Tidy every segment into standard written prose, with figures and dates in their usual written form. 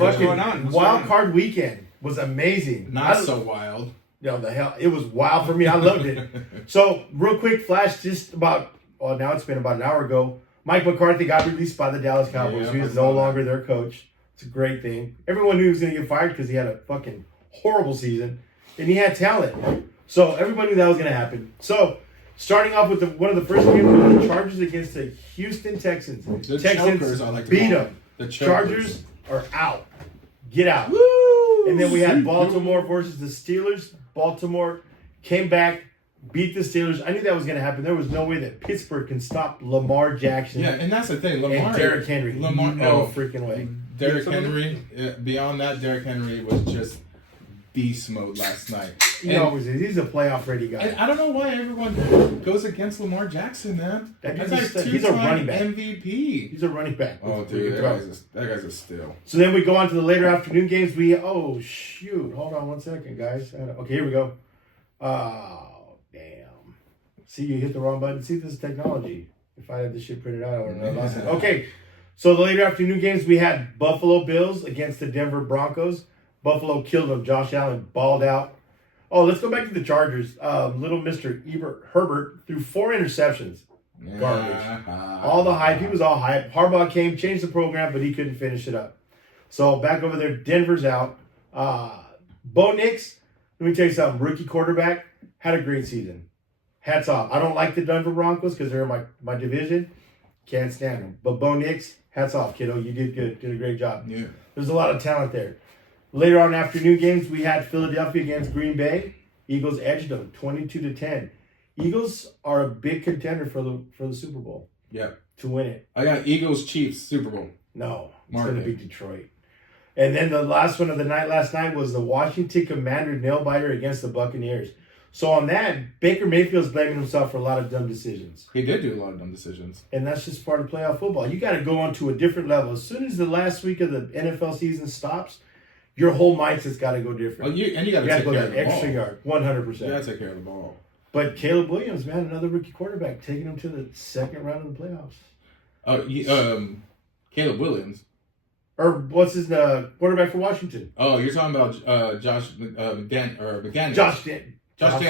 fucking wild card weekend was amazing. Not so wild. Yo, the hell, it was wild for me. I loved it. So, real quick flash, now it's been about an hour ago. Mike McCarthy got released by the Dallas Cowboys. He is no longer their coach. It's a great thing. Everyone knew he was going to get fired because he had a fucking horrible season, and he had talent. So everyone knew that was going to happen. So starting off with one of the first games was the Chargers against the Houston Texans. The Texans chokers, I like to beat call them. The Chargers are out. Get out. Woo! And then we had Baltimore versus the Steelers. Baltimore came back, beat the Steelers. I knew that was going to happen. There was no way that Pittsburgh can stop Lamar Jackson. Yeah, and that's the thing. Lamar and Derrick Henry. No freaking way. Derrick Henry, beyond that, Derrick Henry was just beast mode last night. He's a playoff ready guy. And I don't know why everyone goes against Lamar Jackson, man. He's a running back. MVP. He's a running back. Oh, dude, that guy's a steal. So then we go on to the later afternoon games. Oh, shoot. Hold on one second, guys. Okay, here we go. Oh, damn. See, you hit the wrong button. See, this is technology. If I had this shit printed out, I would have lost it. Okay, so the later afternoon games, we had Buffalo Bills against the Denver Broncos. Buffalo killed them. Josh Allen balled out. Oh, let's go back to the Chargers. Little Mr. Herbert threw 4 interceptions. Garbage. All the hype. He was all hype. Harbaugh came, changed the program, but he couldn't finish it up. So back over there, Denver's out. Bo Nix, let me tell you something. Rookie quarterback, had a great season. Hats off. I don't like the Denver Broncos because they're in my division. Can't stand them. But Bo Nix, hats off, kiddo. You did good. Did a great job. Yeah. There's a lot of talent there. Later on afternoon games, we had Philadelphia against Green Bay. Eagles edged them 22-10. Eagles are a big contender for the Super Bowl. Yeah. To win it. I got Eagles Chiefs Super Bowl. No, it's going to be Detroit. And then the last one of the night last night was the Washington Commanders nail biter against the Buccaneers. So on that, Baker Mayfield's blaming himself for a lot of dumb decisions. He did do a lot of dumb decisions. And that's just part of playoff football. You got to go on to a different level. As soon as the last week of the NFL season stops, your whole mindset's got to go different. You got to take care of the ball. Extra yard, 100%. You got to take care of the ball. But Caleb Williams, man, another rookie quarterback, taking him to the second round of the playoffs. Caleb Williams. Or what's his quarterback for Washington? Oh, you're talking about Josh McDaniels. Josh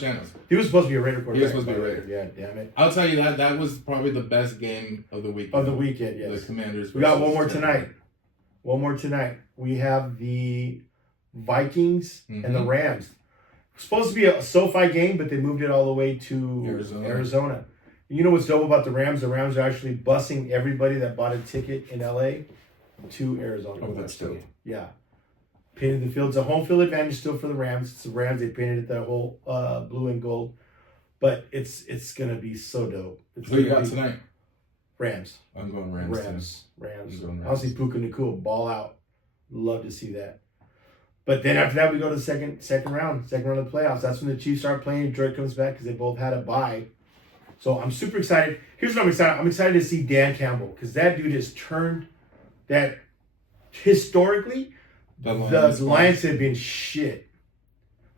Daniels. He was supposed to be a Raider quarterback. He was supposed to be a Raider. Yeah, damn it. I'll tell you that was probably the best game of the weekend. Yes. The Commanders. We got one more tonight. We have the Vikings and the Rams. It's supposed to be a SoFi game, but they moved it all the way to Arizona. You know what's dope about the Rams? The Rams are actually busing everybody that bought a ticket in LA to Arizona. Oh, that's dope. Yeah. Painted the field. It's a home field advantage still for the Rams. It's the Rams. They painted it that whole blue and gold. But it's going to be so dope. Who you got tonight? Rams. I'm going Rams. Rams. I'll see Puka Nacua ball out. Love to see that. But then after that, we go to the second round of the playoffs. That's when the Chiefs start playing. Detroit comes back because they both had a bye. So I'm super excited. Here's what I'm excited. I'm excited to see Dan Campbell because that dude has turned that historically. The Lions have been shit.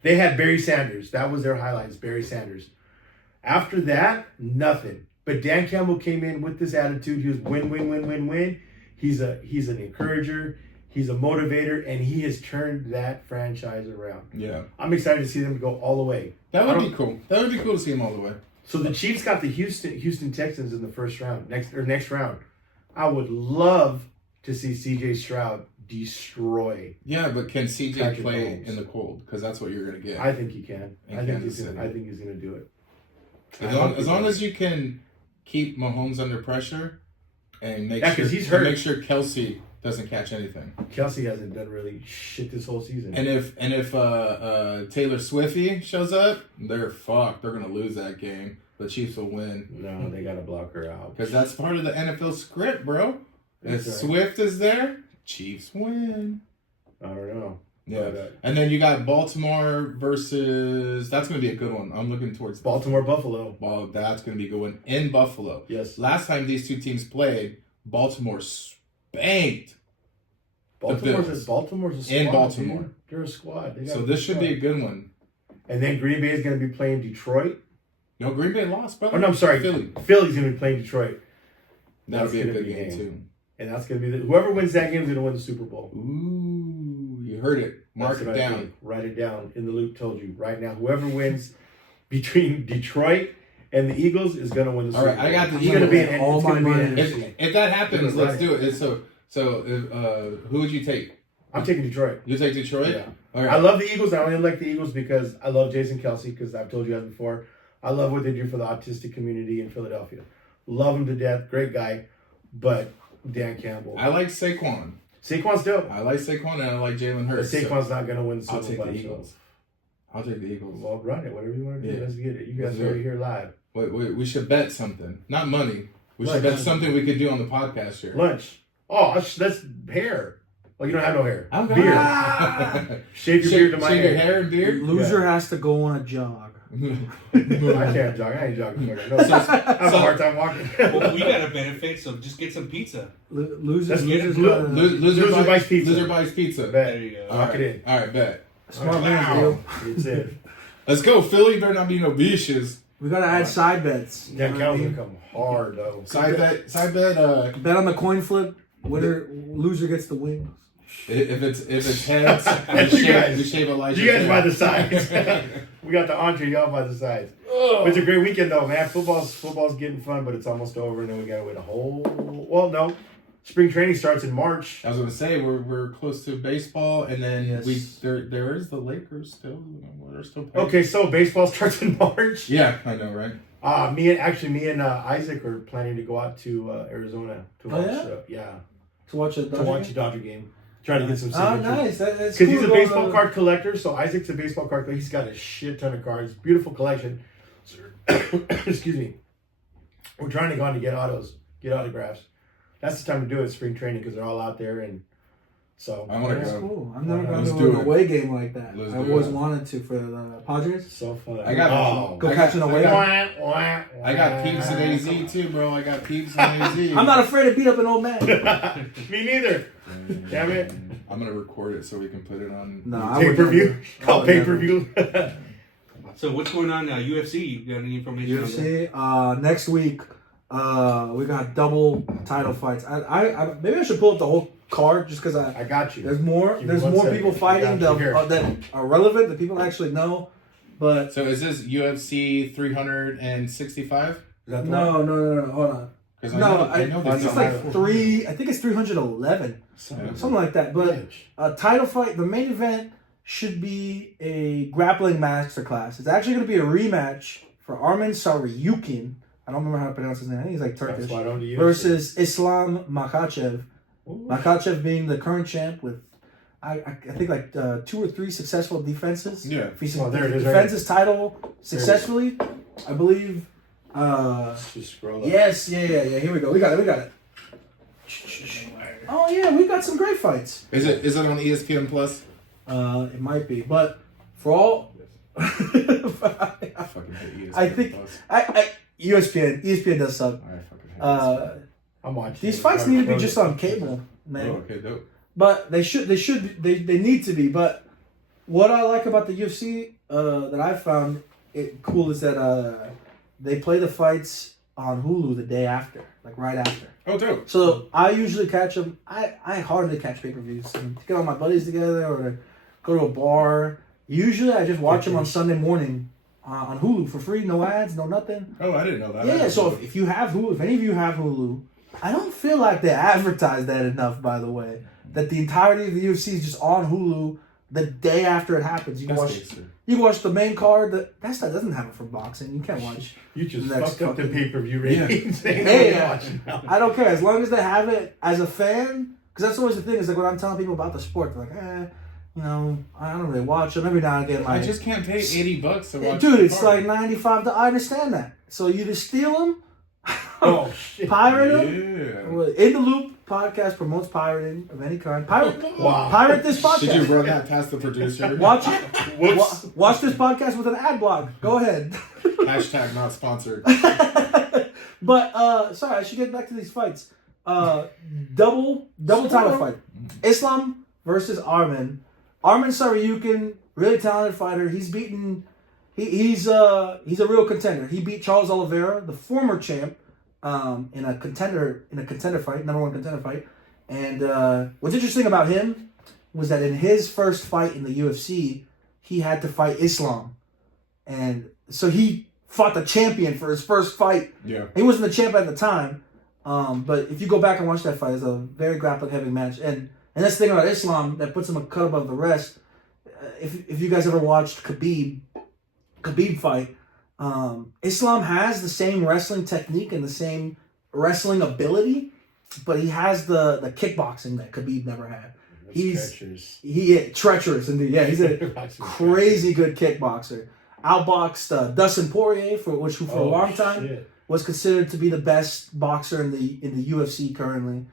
They had Barry Sanders. That was their highlights, Barry Sanders. After that, nothing. But Dan Campbell came in with this attitude. He was win. He's an encourager. He's a motivator, and he has turned that franchise around. Yeah. I'm excited to see them go all the way. That would be cool. That would be cool to see them all the way. So the Chiefs got the Houston Texans in the first round, next round. I would love to see C.J. Stroud destroy. Yeah, but can CJ Patrick play Mahomes in the cold? Because that's what you're going to get. I think he can. I think he's going to do it. As long as you can keep Mahomes under pressure and make sure Kelsey doesn't catch anything. Kelsey hasn't done really shit this whole season. And if Taylor Swift shows up, they're fucked. They're going to lose that game. The Chiefs will win. No, they got to block her out. Because that's part of the NFL script, bro. If Swift is there, Chiefs win. I don't know. Yeah. And then you got Baltimore versus... That's going to be a good one. I'm looking towards... Baltimore-Buffalo. Well, that's going to be a good one. In Buffalo. Yes. Last time these two teams played, Baltimore spanked Baltimore's a squad. In Baltimore. Dude. They're a squad. So this should be a good one. And then Green Bay is going to be playing Detroit. No, Green Bay lost, brother. Oh, no, I'm sorry. Philly's going to be playing Detroit. That'll be a good game, too. And that's going to be whoever wins that game is going to win the Super Bowl. Ooh, you heard it. Mark it down. Write it down. In the Loop told you right now. Whoever wins between Detroit and the Eagles is going to win the Super Bowl. All right, I got the Eagles. It's going to be if that happens, let's do it. So who would you take? I'm taking Detroit. You take Detroit? Yeah. All right. I love the Eagles. I only like the Eagles because I love Jason Kelce, because I've told you guys before. I love what they do for the autistic community in Philadelphia. Love him to death. Great guy. But Dan Campbell. I like Saquon. Saquon's dope. I like Saquon and I like Jalen Hurts. But Saquon's not going to win the Super Bowl. I'll take the Eagles. I'll take the Eagles. Well, run it. Whatever you want to do. Let's get it. You guys are here live. Wait, we should bet something. Not money. We should bet something we could do on the podcast here. Lunch. Oh, that's hair. Well, you don't have no hair. I'm beard. Shave your beard to my hair. Shave your hair and beard? Loser has to go on a jog. I can't jog. I ain't jogging. No, I have a hard time walking. Well, we got a benefit, so just get some pizza. Loser buys pizza. Loser buys pizza. Bet. There you go. Lock it in. All right, bet. Smart man, deal. It's it. Let's go. Philly better not be no bitches. We gotta add side bets. Dan Campbell's gonna come hard though. Side bet. Bet on the coin flip. Loser gets the wings. If it's heads, we shave Elijah. You guys by the sides. We got the entree, y'all by the sides. But it's a great weekend though, man. Football's getting fun, but it's almost over, and then we gotta wait a whole. Well, no, spring training starts in March. I was gonna say we're close to baseball, and then Yes. there is the Lakers still. They're still playing. Okay, so baseball starts in March. Yeah, I know, right? Me and Isaac are planning to go out to Arizona to watch. To watch a Dodger game. Try to get some signatures. signatures. Oh, nice. That's Because he's a baseball card collector, so Isaac's a baseball card collector. He's got a shit ton of cards. Beautiful collection. Excuse me. We're trying to go on to get autographs. That's the time to do it, spring training, because they're all out there, and so. I want to That's go. cool. I've never gone to an away game like that. I always wanted to for the Padres. So fun. I got go catch an away game. I got peeps at AZ too, bro. I got peeps at AZ. I'm not afraid to beat up an old man. Me neither. Damn it. I'm gonna record it so we can put it on pay-per-view. Call pay-per-view. So what's going on now? UFC? You got any information? UFC. Next week, we got double title fights. I maybe I should pull up the whole card just because I got you. There's more people fighting that are relevant that people actually know. But so is this UFC 365? No. Hold on. I know it's like 3. I think it's 311, something like that. But a title fight, the main event should be a grappling masterclass. It's actually going to be a rematch for Arman Tsarukyan. I don't remember how to pronounce his name. I think he's like Turkish. Versus Islam Makhachev. Makhachev being the current champ with, I think like 2 or 3 successful defenses. Yeah. If he defends his title successfully, I believe. Just scroll up. Yes, yeah. Here we go. We got it. Oh yeah, we got some great fights. Is it on ESPN Plus? It might be, but for all, I fucking hate ESPN I think Plus. ESPN does suck. I'm watching. These fights need to be just on cable, man. Oh, okay, dope. But they need to be. But what I like about the UFC that I found it cool is that they play the fights on Hulu the day after, like right after. Oh, dope. So I usually catch them. I hardly catch pay-per-views. To get all my buddies together or to go to a bar. Usually I just watch them on Sunday morning on Hulu for free. No ads, no nothing. Oh, I didn't know that. Yeah, so if you have Hulu, if any of you have Hulu, I don't feel like they advertise that enough, by the way. That the entirety of the UFC is just on Hulu the day after it happens. You can watch the main card. That doesn't have it for boxing. You can't watch. You just fucked up the pay-per-view ratings. I don't care. As long as they have it as a fan, because that's always the thing. Is like when I'm telling people about the sport, they're like, I don't really watch them. Every now and again, I just can't pay $80 to watch. Dude, it's like $95. I understand that. So you either steal them, pirate them. Yeah. In the Loop podcast promotes pirating of any kind. Pirate this podcast. Did you run that past the producer? Watch it. Watch this podcast with an ad block. Go ahead. Hashtag not sponsored. But sorry, I should get back to these fights. Double title fight. Islam versus Arman. Arman Tsarukyan, really talented fighter. He's beaten. He's a real contender. He beat Charles Oliveira, the former champ, in a contender fight, number 1 contender fight. And what's interesting about him was that in his first fight in the UFC, he had to fight Islam, and so he fought the champion for his first fight. Yeah, he wasn't the champ at the time, but if you go back and watch that fight, it's a very grappling heavy match. And that's the thing about Islam that puts him a cut above the rest. If you guys ever watched Khabib fight, Islam has the same wrestling technique and the same wrestling ability, but he has the kickboxing that Khabib never had. He's treacherous. Treacherous indeed. Yeah, he's a crazy good kickboxer. Outboxed Dustin Poirier, for a long time was considered to be the best boxer in the UFC currently,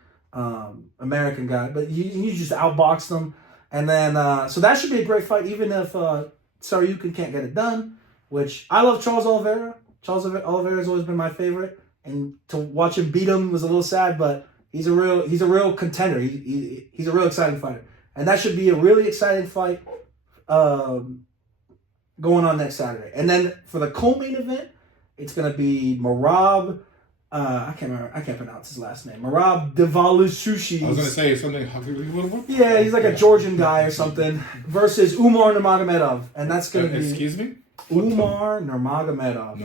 American guy. But he just outboxed him, and then so that should be a great fight, even if Tsarukyan can't get it done. Which I love Charles Oliveira. Charles Oliveira has always been my favorite, and to watch him beat him was a little sad, but he's a real contender. He's a real exciting fighter, and that should be a really exciting fight going on next Saturday. And then for the co-main event, it's gonna be Merab. I can't pronounce his last name. Merab Dvalishvili. I was gonna say something. Yeah, he's like a Georgian guy or something. Versus Umar Nurmagomedov, and that's gonna be. Excuse me. Umar Nurmagomedov.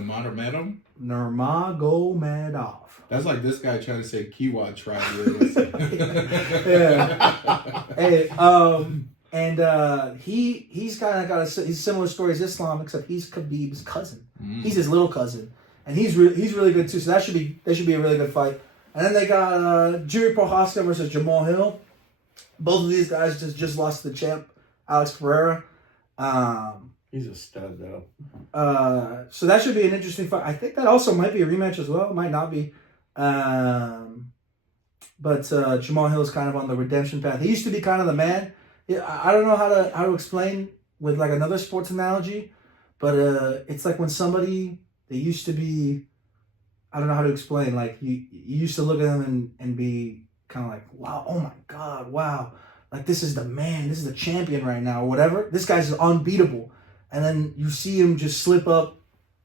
Nurmagomedov. That's like this guy trying to say Kiwa tribe. Yeah. Hey, and he's kind of got a similar story as Islam, except he's Khabib's cousin. He's his little cousin, and he's really good too. So that should be a really good fight. And then they got Jiri Prochazka versus Jamal Hill. Both of these guys just lost to the champ, Alex Pereira. He's a stud, though. So that should be an interesting fight. I think that also might be a rematch as well. It might not be. But Jamal Hill is kind of on the redemption path. He used to be kind of the man. I don't know how to explain with like another sports analogy, but it's like when somebody, they used to be, I don't know how to explain. Like you used to look at them and be kind of like, wow, oh my God, wow. Like this is the man, this is the champion right now, or whatever. This guy's unbeatable. And then you see him just slip up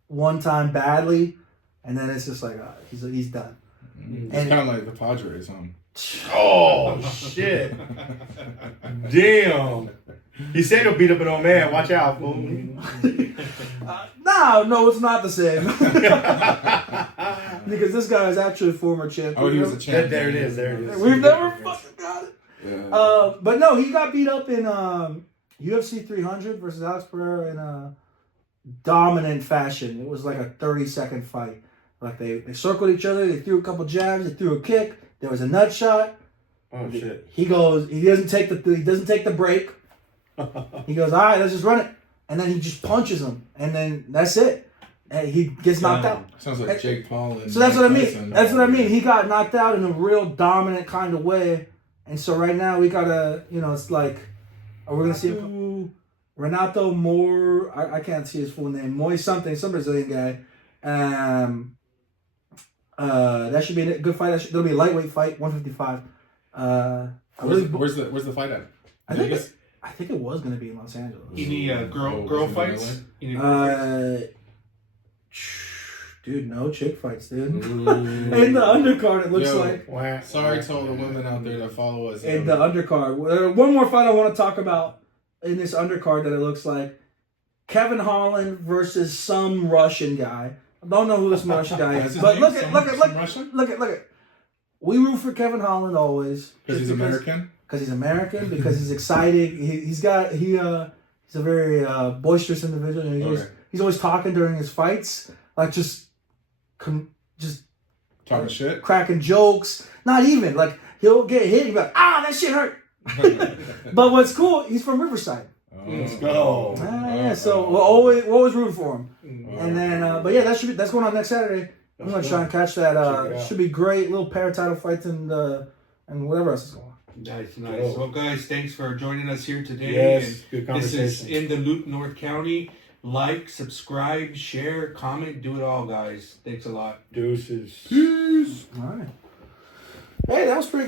one time badly, and then it's just like, he's done. It's kind of like the Padres, huh? Oh, shit. Damn. He said he'll beat up an old man. Watch out, fool. No, it's not the same. Because this guy is actually a former champion. Oh, he was a champion. There it is. We've never fucking got it. Yeah. But no, he got beat up in UFC 300 versus Alex Pereira in a dominant fashion. It was like a 30-second fight. Like they circled each other. They threw a couple jabs. They threw a kick. There was a nut shot. Oh shit! He goes. He doesn't take the break. He goes, all right, let's just run it. And then he just punches him, and then that's it. And he gets knocked out. Sounds like Jake Paul. So that's what I mean. That's what I mean. He got knocked out in a real dominant kind of way. And so right now we gotta, it's like, are we gonna see Renato Moore? I can't see his full name. Moy something, some Brazilian guy. That should be a good fight. That'll be a lightweight fight, 155. Where's the fight at? I think it was gonna be in Los Angeles. Any girl fights? Dude, no chick fights, dude. In the undercard, it looks like. Sorry to all the women out there that follow us. In the undercard. One more fight I want to talk about in this undercard that it looks like. Kevin Holland versus some Russian guy. I don't know who this Russian guy is. But look at. We root for Kevin Holland always. Because he's American? Because he's American, because he's exciting. He's a very boisterous individual. And he's always talking during his fights. Like just talking shit, cracking jokes. Not even like he'll get hit and be like, that shit hurt. But what's cool, he's from Riverside. Let's go. So we're always rooting for him. And then, but yeah, that's going on next Saturday. I'm gonna try and catch that. Should be great. Little pair title fights and whatever else is going on. Nice. Well, guys, thanks for joining us here today. Yes, good conversation. This is In the Loop, North County. Like, subscribe, share, comment, do it all, guys. Thanks a lot. Deuces. Peace. All right. Hey, that was pretty good.